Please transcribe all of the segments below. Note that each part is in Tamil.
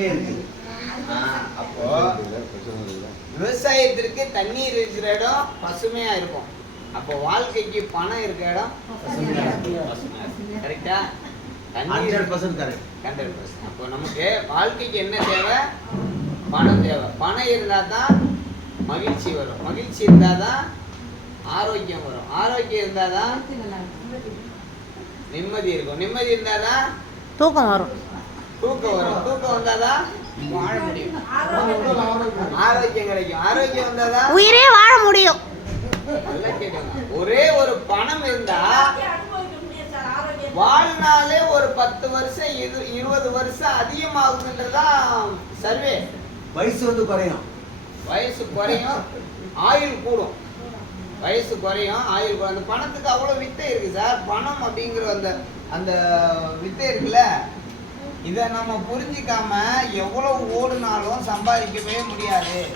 தண்ணி இருக்குது ஆ, அப்போ விவசாயத்திற்கு தண்ணீர் இருக்கிற இடம் பசுமையா இருக்கும். அப்போ வாழ்க்கைக்கு பணம் இருக்கிற இடம். கரெக்டா hundred percent correct hundred percent அப்போ நமக்கு வாழ்க்கைக்கு என்ன தேவை? பணம் தேவை. பணம் இருந்தால் தான் மகிழ்ச்சி வரும். மகிழ்ச்சி இருந்தால் தான் ஆரோக்கியம் வரும். ஆரோக்கியம் இருந்தால் தான் நிம்மதி இருக்கும். நிம்மதி இருந்தால் தான் தூக்கம் வரும். தூக்கம் வரும். தூக்கம் வந்தால் தான் வாழ முடியும். ஆரோக்கியம் கிடைக்கும். ஆரோக்கியம் வந்தால் தான் உயிரே வாழ முடியும். ஒரே ஒரு பணம் இருந்தா வாழ்நாளே ஒரு பத்து வருஷம் இரு இருபது வருஷம் அதிகமாகுதுன்றதான் சர்வே. வயசு வந்து குறையும். வயசு குறையும் ஆயுள் கூடும். வயசு குறையும் ஆயுள் கூடும். அந்த பணத்துக்கு அவ்வளோ வித்தை இருக்கு சார். பணம் அப்படிங்கிற அந்த அந்த வித்தை இருக்குல்ல? இதை நம்ம புரிஞ்சிக்காம எவ்வளவு ஓடுனாலும் சம்பாதிக்கவே முடியாது.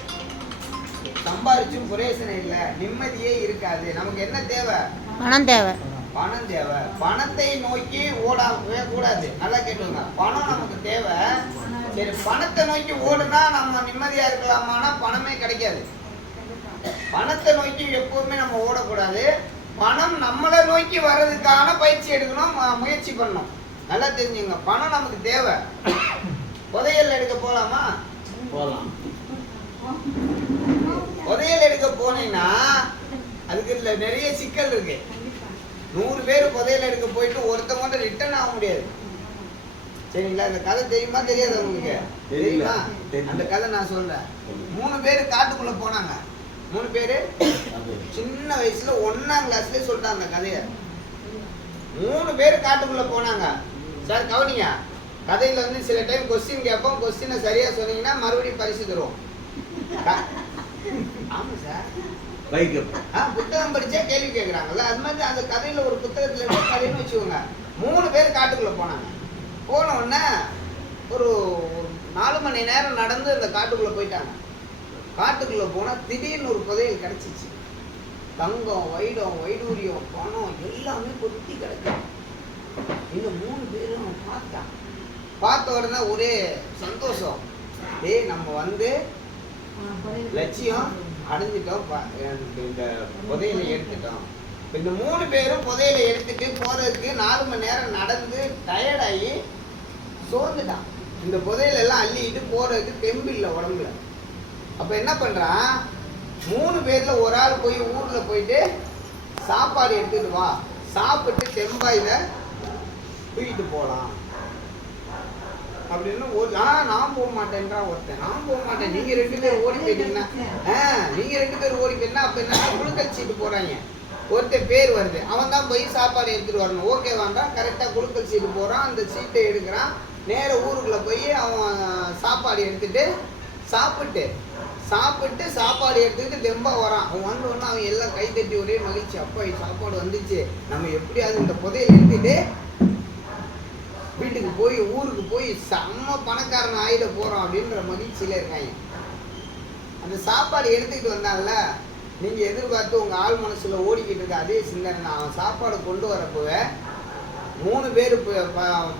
சம்பாதிச்சும் பிரயோசனம் இல்லை நிம்மதியே இருக்காது. நமக்கு என்ன தேவை? பணம் தேவை. பணம் தேவை. பணத்தை நோக்கி ஓடவே கூடாது. நல்லா கேட்டுங்க பணம் நமக்கு தேவை. சரி பணத்தை நோக்கி ஓடுனா நம்ம நிம்மதியா இருக்கலாமான்னா பணமே கிடைக்காது. பணத்தை நோக்கி எப்பவுமே நம்ம ஓடக்கூடாது. பணம் நம்மளை நோக்கி வர்றதுக்கான பயிற்சி எடுக்கணும் முயற்சி பண்ணணும். நல்லா தெரிஞ்சுங்க பணம் நமக்கு தேவை. புதையல் எடுக்க போலாமா? போகலாம் புதையல் எடுக்க போனீங்கன்னா அதுக்கு இதுல நிறைய சிக்கல் இருக்கு. நூறு பேர் புதையல் எடுக்க போயிட்டு மட்டும் ரிட்டர்ன் ஆக முடியாது. சரிங்களா? இந்த கதை தெரியுமா தெரியாது உங்களுக்கு. தெரியுமா. அந்த கதை நான் சொல்றேன். மூணு பேர் காட்டுக்குள்ள போனாங்க. மூணு பேர்? சின்ன வயசுல கிளாஸ்லயே சொல்லிட்டாங்க அந்த கதைய. மூணு பேர் காட்டுக்குள்ள போனாங்க. சார் கவனிங்க. கதையில வந்து சில டைம் கொஸ்டின் கேட்போம். கொஸ்டினை சரியா சொன்னீங்கன்னா மறுபடியும் பரிசு தருவோம். க- ஆமா சார். ஆ, புத்தகம் படிச்சா கேள்வி கேட்குறாங்கல்ல. அது மாதிரி அந்த கதையில ஒரு புத்தகத்துல இருக்க கதைன்னு வச்சுக்கோங்க. மூணு பேர் காட்டுக்குள்ள போனாங்க. போன உடனே ஒரு நாலு மணி நேரம் நடந்து அந்த காட்டுக்குள்ள போயிட்டாங்க. காட்டுக்குள்ள போனா திடீர்னு ஒரு புதையல் கிடைச்சிச்சு. தங்கம் வைடம் வைடூரியம் பணம் எல்லாமே கொத்தி கிடக்கு. இந்த மூணு பேரும் பார்த்தான் பார்த்த உடனே ஒரே சந்தோஷம். டேய் நம்ம வந்து லட்சியம் அடைஞ்சிட்டோம் இந்த- புதையில எடுத்துட்டோம். இந்த மூணு பேரும் புதையில எடுத்துட்டு போறதுக்கு நாலு மணி நேரம் நடந்து டயர்டாகி சோர்ந்துட்டான். இந்த புதையில எல்லாம் அள்ளிட்டு போறதுக்கு தெம்பு இல்லை உடம்புல. அப்ப என்ன பண்றான்? மூணு பேர்ல ஒரு ஆள் போய் ஊர்ல போயிட்டு சாப்பாடு எடுத்துட்டு வா. சாப்பிட்டு தெம்பா இதை தூக்கிட்டு போலாம். அப்படின்னு ஒரு நான் போக மாட்டேன்றா ஒருத்தன். நான் போக மாட்டேன். நீங்க ரெண்டு பேர் ஓடி போயிட்டீங்கன்னா ஆ நீங்க ரெண்டு பேர் ஓடி போயிட்டீங்கன்னா அப்ப என்ன? குழுக்கள் சீட்டு போறாங்க. ஒருத்தன் பேர் வருது. அவன் தான் போய் சாப்பாடு எடுத்துட்டு வரணும். ஓகே வேண்டாம் கரெக்டா குழுக்கள் சீட்டு போறான். அந்த சீட்டை எடுக்கிறான். நேர ஊருக்குள்ள போய் அவன் சாப்பாடு எடுத்துட்டு சாப்பிட்டு சாப்பிட்டு சாப்பாடு எடுத்துக்கிட்டு தெம்பா வரான். அவன் வந்து ஒன்று அவன் எல்லாம் கை தட்டி ஒரே மகிழ்ச்சி. அப்பா சாப்பாடு வந்துச்சு. நம்ம எப்படியாவது இந்த புதையை எடுத்துட்டு வீட்டுக்கு போய் ஊருக்கு போய் செம்ம பணக்காரன் ஆயிட போறோம் அப்படின்ற மகிழ்ச்சியில இருக்காங்க. அந்த சாப்பாடு எடுத்துக்கிட்டு வந்தாங்கல்ல நீங்க எதிர்பார்த்து உங்க ஆள் மனசுல ஓடிக்கிட்டு இருக்க அதே சிந்தனை தான். அவன் சாப்பாடு கொண்டு வரப்போவே மூணு பேர்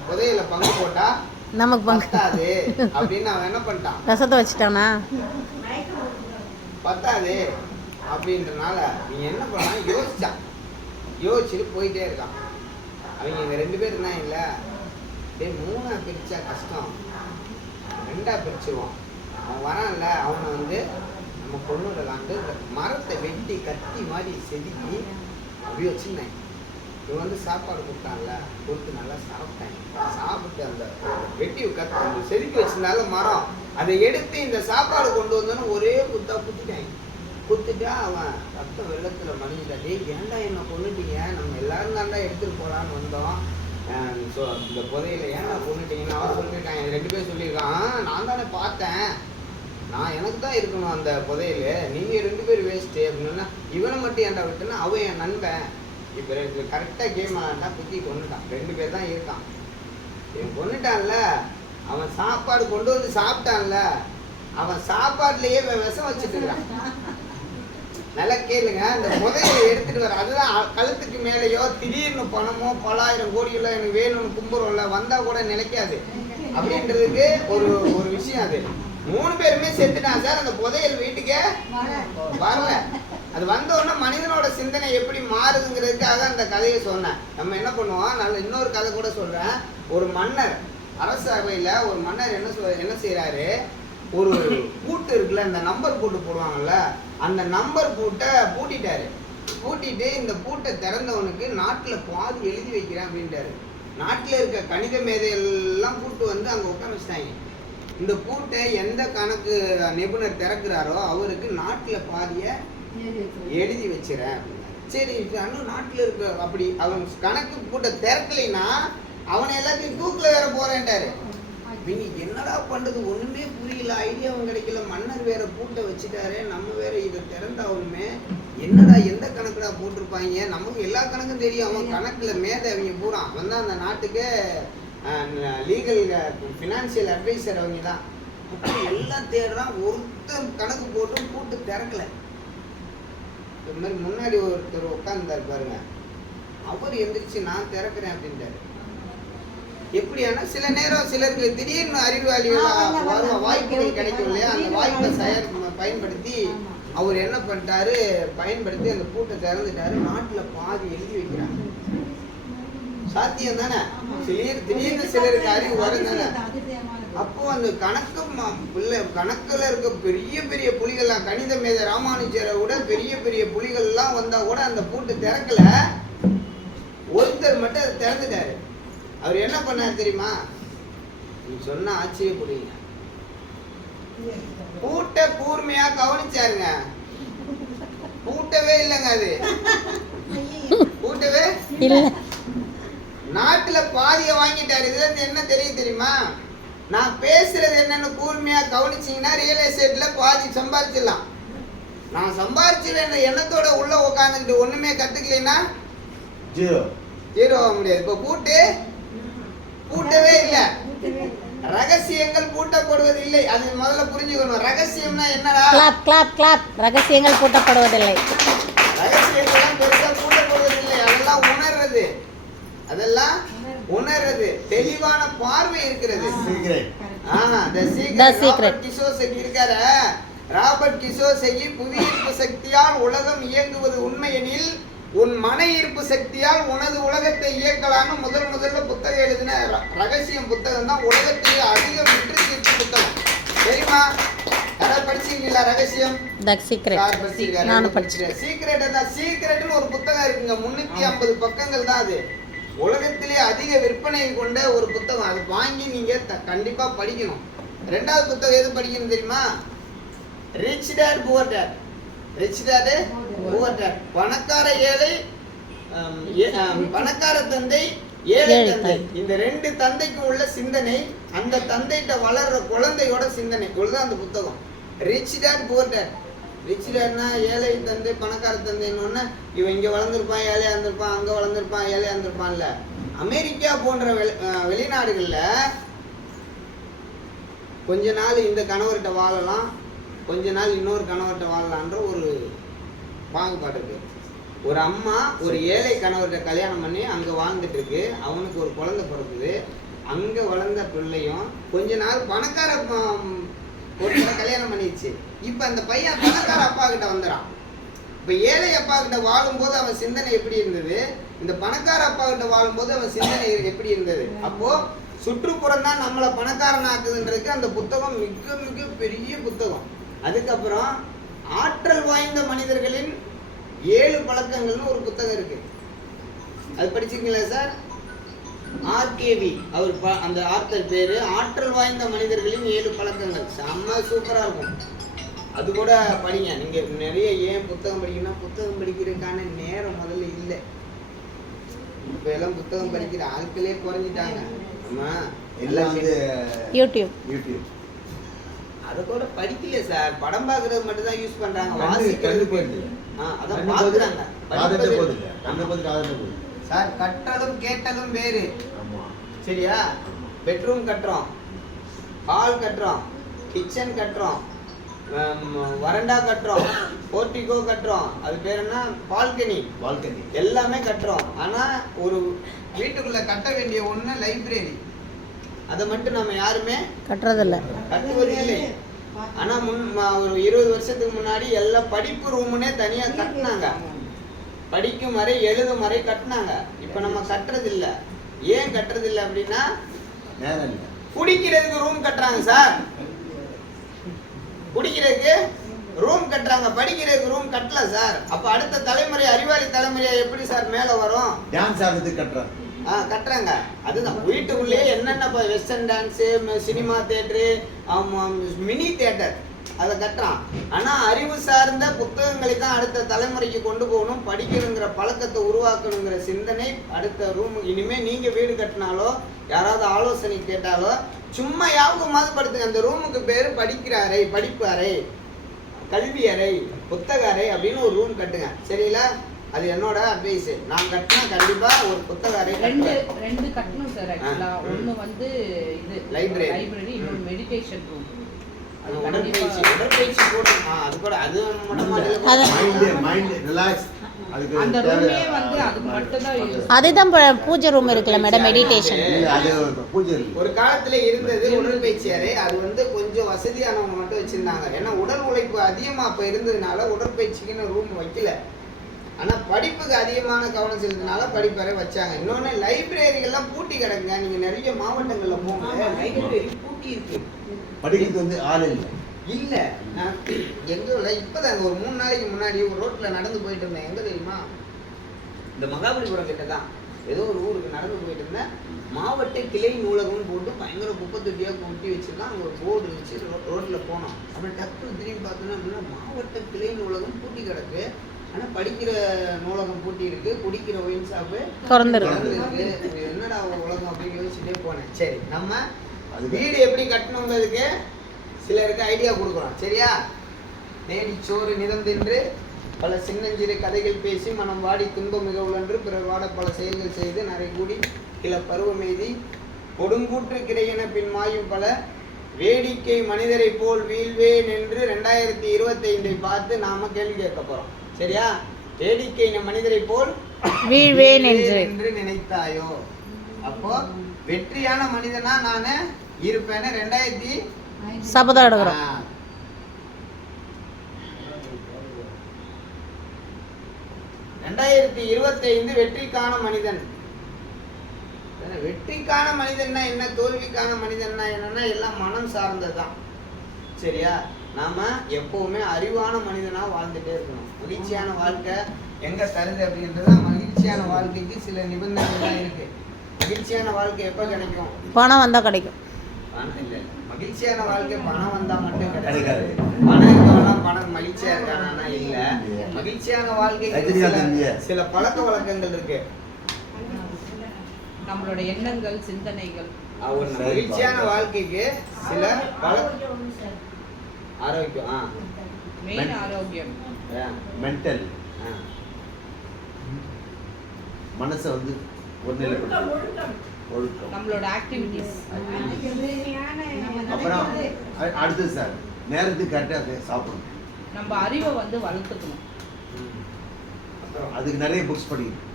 புதையல பங்கு போட்டா நமக்கு பத்தாது அப்படின்னு அவன் என்ன பண்ணிட்டான்? ரசத்தை வச்சுட்டானா? பத்தாது அப்படின்றனால நீ என்ன பண்ணா யோசிச்சான். யோசிச்சுட்டு போயிட்டே இருக்கான். அவங்க இங்க ரெண்டு பேர் என்ன இல்லை டே மூணா பிரிச்சா கஷ்டம். ரெண்டா பிரிச்சிருவோம். அவன் வரான்ல அவனை வந்து நம்ம கொண்டுடலான்ட்டு இந்த மரத்தை வெட்டி கத்தி மாதிரி செதுக்கி அப்படி வச்சிருந்தேன். இவன் வந்து சாப்பாடு கொடுத்தான்ல கொடுத்து நல்லா சாப்பிட்டேன். சாப்பிட்டு அந்த வெட்டி கத்தி அந்த செதுக்கி வச்சிருந்தால மரம். அதை எடுத்து இந்த சாப்பாடு கொண்டு வந்தோன்னு ஒரே குத்தா குத்திட்டேன். குத்திட்டா அவன் ரத்தம் வெள்ளத்துல மடிஞ்சிட்டா டேய் ஏன்டா என்ன கொண்டுட்டீங்க நம்ம எல்லாரும் தாண்டா எடுத்துட்டு போகலான்னு வந்தோம். ஸோ இந்த புதையில ஏன்டா கொண்டுட்டீங்கன்னு அவன் சொல்லியிருக்கான் என் ரெண்டு பேரும் சொல்லியிருக்கான். நான் தானே பார்த்தேன். நான் எனக்கு தான் இருக்கணும் அந்த புதையில. நீங்கள் ரெண்டு பேர் வேஸ்ட்டு அப்படின்னா இவனை மட்டும் ஏன்டா விட்டுன்னா அவன் என் நண்பன். இப்போ ரெண்டு கரெக்டாக கேம் ஆண்டா குத்தி கொண்டுட்டான் ரெண்டு பேர் தான் இருக்கான். இவன் கொண்டுட்டான்ல அவன் சாப்பாடு கொண்டு வந்து சாப்பிட்டான்ல. அவன் சாப்பாடுலேயே விஷம் வச்சுட்டு இருக்கான். நல்லா கேளுங்க அந்த புதையலை எடுத்துட்டு வர அதுதான் கழுத்துக்கு மேலேயோ திடீர்னு பணமோ பலாயிரம் கோடிகளோ எனக்கு வேணும்னு கும்புறோம்ல வந்தா கூட நிலைக்காது. அப்படின்றதுக்கு ஒரு ஒரு விஷயம் அது. மூணு பேருமே செத்துட்டான் சார் அந்த புதையல் வீட்டுக்கே வரல. அது வந்த உடனே மனிதனோட சிந்தனை எப்படி மாறுதுங்கிறதுக்காக அந்த கதையை சொன்னேன். நம்ம என்ன பண்ணுவோம் நான் இன்னொரு கதை கூட சொல்றேன். ஒரு மன்னர் அரசவையில் ஒரு மன்னர் என்ன சொல் என்ன செய்கிறாரு ஒரு கூட்டு இருக்குல்ல இந்த நம்பர் கூட்டு போடுவாங்கல்ல அந்த நம்பர் பூட்டை பூட்டிட்டாரு. பூட்டிட்டு இந்த பூட்டை திறந்தவனுக்கு நாட்டில் பாதி எழுதி வைக்கிறேன் அப்படின்ட்டாரு. நாட்டில் இருக்க கணித மேதையெல்லாம் கூட்டு வந்து அங்கே உட்கார வச்சிட்டாங்க. இந்த பூட்டை எந்த கணக்கு நிபுணர் திறக்கிறாரோ அவருக்கு நாட்டில் பாதியை எழுதி வச்சிடறேன் சரி அண்ணன் நாட்டில் இருக்க அப்படி அவன் கணக்கு பூட்டை திறக்கலைன்னா அவனை எல்லாத்தையும் தூக்கில் வேற போறேன்ட்டாரு. நீ என்னடா பண்றது? ஒண்ணுமே புரியல. ஐடியாவும் கிடைக்கல. மன்னர் வேற பூட்டை வச்சுட்டாரு. நம்ம வேற இதை திறந்தாவுமே. என்னடா எந்த கணக்குடா போட்டிருப்பாங்க? நமக்கு எல்லா கணக்கும் தெரியும். அவன் கணக்குல மேதை அவங்க பூரா. அவன் தான் அந்த நாட்டுக்கு லீகல் ஃபினான்சியல் அட்வைசர் அவங்க தான் எல்லாம் தேடுறான். ஒருத்தன் கணக்கு போட்டும் பூட்டு திறக்கல. இது மாதிரி முன்னாடி ஒருத்தர் உட்காந்துருந்தார் பாருங்க. அவர் எந்திரிச்சு நான் திறக்கிறேன் அப்படின்ட்டாரு. எப்படியானா சில நேரம் சிலருக்கு திடீர்னு அறிவாளிகள் வாய்ப்புகள் கிடைக்கும் இல்லையா? அந்த வாய்ப்பை செயல் பயன்படுத்தி அவர் என்ன பண்ணிட்டாரு? பயன்படுத்தி அந்த பூட்டை திறந்துட்டாரு. நாட்டுல பாதி எழுதி வைக்கிறாங்க. சாத்தியம் தானே? திடீர் திடீர்னு சிலருக்கு அறிவு வரும் தானே? அப்போ அந்த கணக்கு ம- பிள்ளை கணக்குல இருக்க பெரிய பெரிய புலிகள்லாம் கணித மேத ராமானுஜரை விட பெரிய பெரிய புலிகள்லாம் வந்தா கூட அந்த பூட்டு திறக்கல. ஒருத்தர் மட்டும் அதை திறந்துட்டாரு. அவர் என்ன பண்ணார் தெரியுமா? நீ சொன்ன ஆச்சரியப்படுவீங்க பூட்டை கூர்மையா கவனிச்சாருங்க. பூட்டவே இல்லைங்க அது. பூட்டவே இல்ல. நாட்டுல பாதிய வாங்கிட்டாரு. இதுல என்ன தெரியும் தெரியுமா? நான் பேசுறது என்னன்னு கூர்மையா கவனிச்சீங்கன்னா ரியல் எஸ்டேட்ல பாதி சம்பாதிச்சிடலாம் நான் சம்பாதிச்சிருவேன் எண்ணத்தோட உள்ள உட்காந்துக்கிட்டு ஒண்ணுமே கத்துக்கலைன்னா ஜீரோ. ஜீரோ ஆக முடியாது. இப்போ பூட்டு பூட்டவே இல்லை. ரகசியங்கள் பூட்டப்படுவது இல்லை அது முதல்ல புரிஞ்சுக்கணும். ரகசியம்னா என்னடா? கிளாப் கிளாப் கிளாப் ரகசியங்கள் பூட்டப்படுவதில்லை ரகசியங்கள்லாம் பெருசா பூட்டப்படுவதில்லை அதெல்லாம் உணர்றது. அதெல்லாம் உணர்றது. தெளிவான பார்வை இருக்கிறது. கிஷோசகி இருக்கார? ராபர்ட் கிஷோசகி புவியீர்ப்பு சக்தியால் உலகம் இயங்குவது உண்மையெனில் உன் மன ஈர்ப்பு சக்தியால் உனது உலகத்தை இயக்கலாம்னு முதல் முதல்ல புத்தகம் எழுதின ரகசியம் புத்தகம் தான். உலகத்திலே அதிக வெற்றி தீர்ப்பு புத்தகம். தெரியுமா? யாராவது படிச்சீங்களா ரகசியம்? நானும் படிச்சிருக்கேன். சீக்ரெட் தான் சீக்ரெட்னு ஒரு புத்தகம் இருக்குங்க. முன்னூத்தி ஐம்பது பக்கங்கள் தான் அது. உலகத்திலே அதிக விற்பனை கொண்ட ஒரு புத்தகம். அது வாங்கி நீங்க கண்டிப்பா படிக்கணும். ரெண்டாவது புத்தகம் எது படிக்கணும் தெரியுமா? Rich dad poor dad rich dad பணக்கார ஏழை பணக்கார தந்தை ஏழை தந்தை. இந்த ரெண்டு தந்தைக்கும் உள்ள சிந்தனை அந்த தந்தைகிட்ட வளர்ற குழந்தையோட சிந்தனை. இவ்வளவுதான் அந்த புத்தகம். Rich dad poor dad rich டேட்னா ஏழை தந்தை பணக்கார தந்தைன்னு ஒன்று இவன் இங்கே வளர்ந்துருப்பான் ஏழையாக இருந்திருப்பான் அங்கே வளர்ந்துருப்பான் ஏழையாக இருந்திருப்பான்ல அமெரிக்கா போன்ற வெளி வெளிநாடுகளில் கொஞ்ச நாள் இந்த கணவர்கிட்ட வாழலாம் கொஞ்ச நாள் இன்னொரு கணவர்கிட்ட வாழலான்ற ஒரு பாகுபாடு இருக்கு ஒரு அம்மா ஒரு ஏழை கணவர்கிட்ட கல்யாணம் பண்ணி அங்கே வாழ்ந்துட்டு இருக்கு அவனுக்கு ஒரு குழந்தை பிறக்குது. அங்கே வளர்ந்த பிள்ளையும் கொஞ்ச நாள் பணக்கார ப- கல்யாணம் பண்ணிடுச்சு. இப்போ அந்த பையன் பணக்கார அப்பா கிட்ட வந்துடான் இப்போ ஏழை அப்பா கிட்ட வாழும்போது அவன் சிந்தனை எப்படி இருந்தது? இந்த பணக்கார அப்பா கிட்ட வாழும்போது அவன் சிந்தனை எப்படி இருந்தது? அப்போ சுற்றுப்புறம் தான் நம்மளை பணக்காரன் ஆக்குதுன்றதுக்கு அந்த புத்தகம் மிக மிக பெரிய புத்தகம். அதுக்கப்புறம் ஆற்றல் வாய்ந்த மனிதர்களின் ஏழு பழக்கங்கள்னு ஒரு புத்தகம் இருக்கு. அது படிச்சிருக்கீங்களா சார்? ஆர்கேவி அவர் ப- அந்த ஆத்தர் பேரு ஆற்றல் வாய்ந்த மனிதர்களின் ஏழு பழக்கங்கள். செம்ம சூப்பரா இருக்கும். அது கூட படிங்க. நீங்க நிறைய ஏன் புத்தகம் படிக்கணும்னா புத்தகம் படிக்கிறதுக்கான நேரம் முதல்ல இல்லை. இப்ப எல்லாம் புத்தகம் படிக்கிற ஆட்களே குறைஞ்சிட்டாங்க. ஆமா. எல்லாம் வந்து யூடியூப் யூடியூப் அதை கூட படிக்கல சார். படம் பார்க்கறது மட்டும் தான் யூஸ் பண்றாங்க வாசிக்கிறது போயிடுது. அதான் போகுது கண்ணு போகுது போகுது சார் கற்றதும் கேட்டதும் வேறு. ஆமா. சரியா? பெட்ரூம் கட்டுறோம். ஹால் கட்டுறோம். கிச்சன் கட்டுறோம். வரண்டா கட்டுறோம். போர்ட்டிகோ கட்டுறோம். அது பேர் என்ன? பால்கனி வாழ்க்கை எல்லாமே கட்டுறோம். ஆனா ஒரு வீட்டுக்குள்ள கட்ட வேண்டிய ஒண்ணு லைப்ரரி அதை மட்டும் நம்ம யாருமே கட்டுறதில்ல. கட்டுவது இல்லை. ஆனா முன் ஒரு இருபது வருஷத்துக்கு முன்னாடி எல்லா படிப்பு ரூமுனே தனியா கட்டினாங்க. படிக்கும் வரை எழுதும் வரை கட்டினாங்க. இப்ப நம்ம கட்டுறது இல்ல ஏன் கட்டுறது இல்ல. அப்படின்னா குடிக்கிறதுக்கு ரூம் கட்டுறாங்க சார் குடிக்கிறதுக்கு ரூம் கட்டுறாங்க படிக்கிறதுக்கு ரூம் கட்டல சார் அப்ப அடுத்த தலைமுறை அறிவாளி தலைமுறையா எப்படி சார் மேல வரும்? டான்ஸ் ஆடுறதுக்கு கட்டுறான் ஆ கட்டுறாங்க. அதுதான். வீட்டுக்குள்ளேயே என்னென்ன இப்போ western dance cinema theatre mini theatre அதை கட்டுறான். ஆனால் அறிவு சார்ந்த புத்தகங்களை தான் அடுத்த தலைமுறைக்கு கொண்டு போகணும். படிக்கணுங்கிற பழக்கத்தை உருவாக்கணுங்கிற சிந்தனை அடுத்த ரூம் இனிமேல் நீங்கள் வீடு கட்டினாலோ யாராவது ஆலோசனை கேட்டாலோ சும்மா யாபகமாவது மாதப்படுத்துங்க அந்த ரூமுக்கு பேர் படிக்கிற அறை படிப்பு அறை கல்வி அறை புத்தக அறை அப்படின்னு ஒரு ரூம் கட்டுங்க. சரிங்களா அது என்னோட அட்வைஸ் நான் கட்டினா கண்டிப்பா ஒரு புத்தக அறை ரெண்டு ரெண்டு கட்டணும் சார் ஆக்சுவலா. ஒண்ணு வந்து இது Library. லைப்ரரி இன்னொன்று மெடிடேஷன் ரூம் அது உடற்பயிற்சி உடற்பயிற்சி கூட அது கூட அது மைண்டு ரிலாக்ஸ் மட்டும் அதுதான் பூஜை ரூம் இருக்குல்ல மேடம் மெடிடேஷன் இல்ல, அது ஒரு பூஜை இருக்கு ஒரு காலத்துல இருந்தது உடற்பயிற்சி அறை அது வந்து கொஞ்சம் வசதியானவங்க மட்டும் வச்சிருந்தாங்க. ஏன்னா உடல் உழைப்பு அதிகமா அப்ப இருந்ததுனால உடற்பயிற்சிக்குன்னு ரூம் வைக்கல. ஆனா படிப்புக்கு அதிகமான கவனம் செலுத்தினால படிப்பறை வச்சாங்க. இன்னொன்னு லைப்ரரிகள்லாம் பூட்டி கிடக்குங்க. நீங்க நிறைய மாவட்டங்கள்ல போங்க. லைப்ரரி பூட்டி இருக்கு. படிக்கிறது வந்து ஆள் இல்லை. இல்ல. எங்க இல்ல ஒரு மூணு நாளைக்கு முன்னாடி ஒரு ரோட்ல நடந்து போயிட்டு இருந்தேன். எங்க தெரியுமா? இந்த மகாபலிபுரம் கிட்ட தான். ஏதோ ஒரு ஊருக்கு நடந்து போயிட்டு இருந்தேன். மாவட்ட கிளை நூலகம்னு போட்டு பயங்கர குப்பை கொட்டி வச்சிருந்தான் அங்க ஒரு போர்டு வச்சு ரோ- ரோட்ல போனோம். அப்புறம் டக்குனு திரும்பி பார்த்தோன்னா அப்படின்னா மாவட்ட கிளை நூலகம் பூட்டி கிடக்கு. ஆனா படிக்கிற நூலகம் பூட்டி இருக்கு குடிக்கிற ஒயின் ஷாப்பு திறந்துருக்கு. என்னடா உலகம் அப்படின்னு யோசிச்சுட்டே போனேன். சரி நம்ம வீடு எப்படி கட்டணுங்கிறதுக்கு சிலருக்கு ஐடியா கொடுக்குறோம். சரியா? தேடி சோறு நிதம் தின்று பல சின்னஞ்சிறு கதைகள் பேசி மனம் வாடி துன்பம் மிக உழன்று பிறர் வாட பல செயல்கள் செய்து நரை கூடி கிள பருவமெய்தி கொடுங்கூற்று கிடையென பின் மாயும் பல வேடிக்கை மனிதரை போல் வீழ்வேன் என்று ரெண்டாயிரத்தி இருபத்தைந்தை பார்த்து நாம கேள்வி கேட்க போறோம். சரியா? வேடிக்கை மனிதரை போல் வீழ்வேன் என்று. என்று நினைத்தாயோ? அப்போ வெற்றியான மனிதனா நானு இருப்பேன்னு ரெண்டாயிரத்தி சபதம் எடுக்கிறோம். ரெண்டாயிரத்தி இருபத்தி ஐந்து வெற்றிக்கான மனிதன். வெற்றிக்கான மனிதன்னா என்ன? தோல்விக்கான மனிதன்னா என்னன்னா எல்லாம் மனம் சார்ந்ததுதான். சரியா? நாம எப்பவுமே அறிவான மனிதனா வாழ்ந்துட்டே இருக்கணும். மகிழ்ச்சியான வாழ்க்கை எங்க தருது அப்படின்றத மகிழ்ச்சியான வாழ்க்கைக்கு சில நிபந்தனைகள்லாம் இருக்கு. மகிழ்ச்சியான வாழ்க்கை எப்ப கிடைக்கும்? பணம் வந்தால் கிடைக்கும். பணம் இல்ல. மகிழ்ச்சியான வாழ்க்கை பணம் வந்தா மட்டும் கிடைக்காது. பணம் இருக்கவனா பணம் மகிழ்ச்சியா இருக்கானா இல்ல. மகிழ்ச்சியான வாழ்க்கைக்கு ரஜினிகாந்த் சில- பழக்க வழக்கங்கள் இருக்கு. நம்மளோட எண்ணங்கள் சிந்தனைகள். மகிழ்ச்சியான வாழ்க்கைக்கு சில பழக்க ஆரோக்கியம் ஆ. மெயின் ஆரோக்கியம். ஆ, மென்டல் ஆ. மனசை வந்து ஒருநிலைப்படுத்தும் ஒழுக்கம் நம்மளோட ஆக்டிவிட்டிஸ் அப்புறம் அடுத்தது சார் நேரத்துக்கு கரெக்டாக சாப்பிடணும். நம்ம அறிவை வந்து வளர்த்துக்கணும். அப்புறம் அதுக்கு நிறைய புக்ஸ் படிக்கணும்.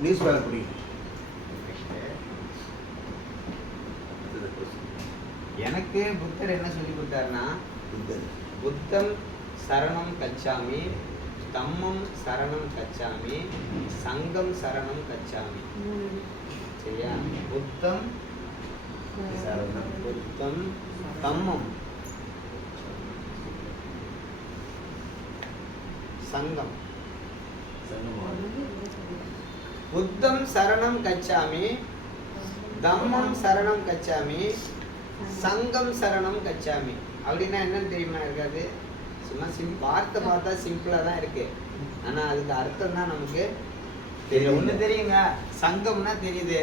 நியூஸ் பேப்பர் படிக்கணும். எனக்கு புத்தர் என்ன சொல்லி கொடுத்தாருன்னா. புத்தம் சரணம் கச்சாமி தம்மம் சரணம் கச்சாமி சங்கம் சரணம் கச்சாமி. சரியா? புத்தம் சரணம். புத்தம் தம்மம். சங்கம். புத்தம் சரணம் கச்சாமி தம்மம் சரணம் கச்சாமி சங்கம் சரணம் கச்சாமி. அப்படின்னா என்னன்னு தெரியுமா இருக்காது? சும்மா சிம் வார்த்தை பார்த்தா சிம்பிளா தான் இருக்கு. ஆனா அதுக்கு அர்த்தம் தான் நமக்கு தெரியல ஒண்ணு தெரியுங்க. சங்கம்னா தெரியுது.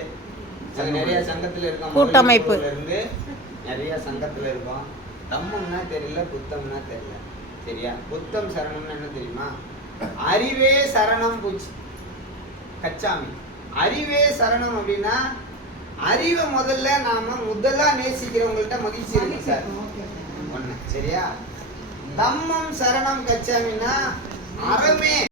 நிறைய சங்கத்துல இருக்கோம். கூட்டமைப்பு. இருந்து நிறைய சங்கத்துல இருக்கோம். தம்மம்னா தெரியல புத்தம்னா தெரியல. சரியா? புத்தம் சரணம்னா என்ன தெரியுமா? அறிவே சரணம் பூச்சி. கச்சாமி. அறிவே சரணம் அப்படின்னா அறிவை முதல்ல நாம முதலா நேசிக்கிறவங்கள்ட்ட மகிழ்ச்சி இருக்கு சார். ஒண்ணு சரியா? தம்மம் சரணம் கச்சாமின்னா அறமே.